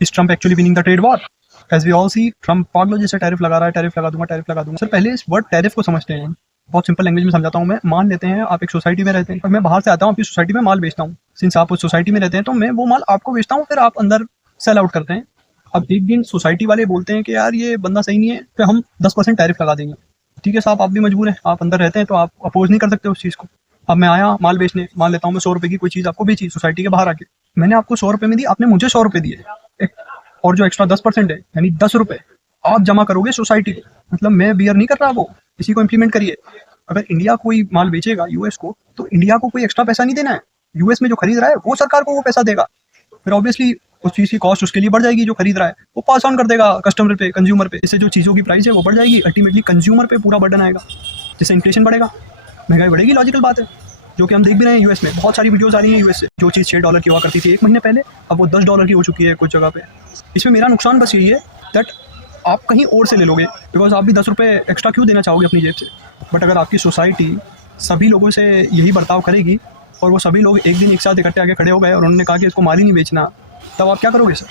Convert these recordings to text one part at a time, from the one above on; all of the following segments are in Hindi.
Is Trump actually winning the trade war? As we all see, Trump पागलों जैसे टैरिफ लगा रहा है, टैरिफ लगा दूंगा, टैरिफ लगा दूंगा। सर पहले इस वर्ड टैरिफ को समझते हैं। बहुत सिंपल लैंग्वेज में समझाता हूँ मैं। मान लेते हैं आप एक सोसाइटी में रहते हैं और मैं बाहर से आता हूँ, आपकी सोसाइटी में माल बेचता हूँ। सिंस आप उस सोसाइटी में रहते हैं तो मैं वो माल आपको बेचता हूँ, फिर आप अंदर सेल आउट करते हैं। अब एक दिन सोसाइटी वाले बोलते हैं कि यार ये बंदा सही नहीं है, फिर हम 10% टैरिफ लगा देंगे। ठीक है साहब, आप भी मजबूर हैं, आप अंदर रहते हैं तो आप अपोज नहीं कर सकते उस चीज़ को। अब मैं आया माल बेचने, मान लेता हूँ मैं 100 रुपये की कोई चीज़ आपको बेची सोसाइटी के बाहर आके। मैंने आपको 100 रुपये में दी, आपने मुझे 100 रुपये दिए, और जो एक्स्ट्रा 10% है यानी 10 रुपये आप जमा करोगे सोसाइटी को। मतलब मैं बियर नहीं कर रहा, वो इसी को इम्प्लीमेंट करिए। अगर इंडिया कोई माल बेचेगा यूएस को, तो इंडिया को कोई एक्स्ट्रा पैसा नहीं देना है। यूएस में जो खरीद रहा है वो सरकार को वो पैसा देगा। फिर ऑब्वियसली उस चीज़ की कॉस्ट उसके लिए बढ़ जाएगी, जो खरीद रहा है वो पास ऑन कर देगा कस्टमर पे, कंज्यूमर पे। इससे जो चीज़ों की प्राइस है वो बढ़ जाएगी, अल्टीमेटली कंज्यूमर पे पूरा बर्डन आएगा, जिससे इन्फ्लेशन बढ़ेगा, महंगाई बढ़ेगी। लॉजिकल बात है, जो कि हम देख भी रहे हैं यूएस में। बहुत सारी वीडियोस आ रही हैं यूएस से। जो चीज़ $6 की हुआ करती थी 1 महीने पहले, अब वो $10 की हो चुकी है कुछ जगह पे। इसमें मेरा नुकसान बस यही है दैट आप कहीं और से ले लोगे, बिकॉज आप भी 10 रुपये एक्स्ट्रा क्यों देना चाहोगे अपनी जेब से। बट अगर आपकी सोसाइटी सभी लोगों से यही बर्ताव करेगी और वो सभी लोग एक दिन एक साथ इकट्ठे आके खड़े हो गए और उन्होंने कहा कि इसको माल ही नहीं बेचना, तब आप क्या करोगे सर?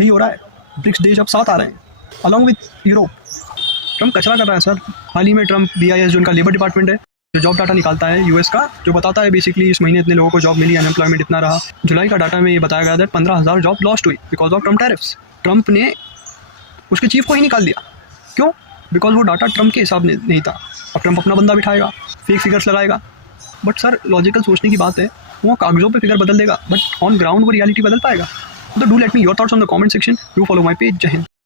यही हो रहा है। ब्रिक्स देश अब साथ आ रहे हैं अलॉन्ग विथ यूरोप। ट्रम्प कचरा कर रहा है सर। हाल ही में ट्रम्प BIS, जो उनका लेबर डिपार्टमेंट है, जो जॉब डाटा निकालता है यूएस का, जो बताता है बेसिकली इस महीने इतने लोगों को जॉब मिली, अनएम्प्लॉयमेंट इतना रहा। जुलाई का डाटा में ये बताया गया था 15,000 जॉब लॉस्ट हुई because of Trump tariffs. Trump ने उसके चीफ को ही निकाल दिया। क्यों? बिकॉज वो डाटा ट्रम्प के हिसाब में नहीं था। अब ट्रम्प अपना बंदा बिठाएगा, फेक फिगर्स लगाएगा। बट सर लॉजिकल सोचने की बात है, वो कागजों पे फिगर बदल देगा, बट ऑन ग्राउंड वो रियलिटी बदल पाएगा। तो do let me your thoughts on the comment section. Do follow my page. जय हिंद।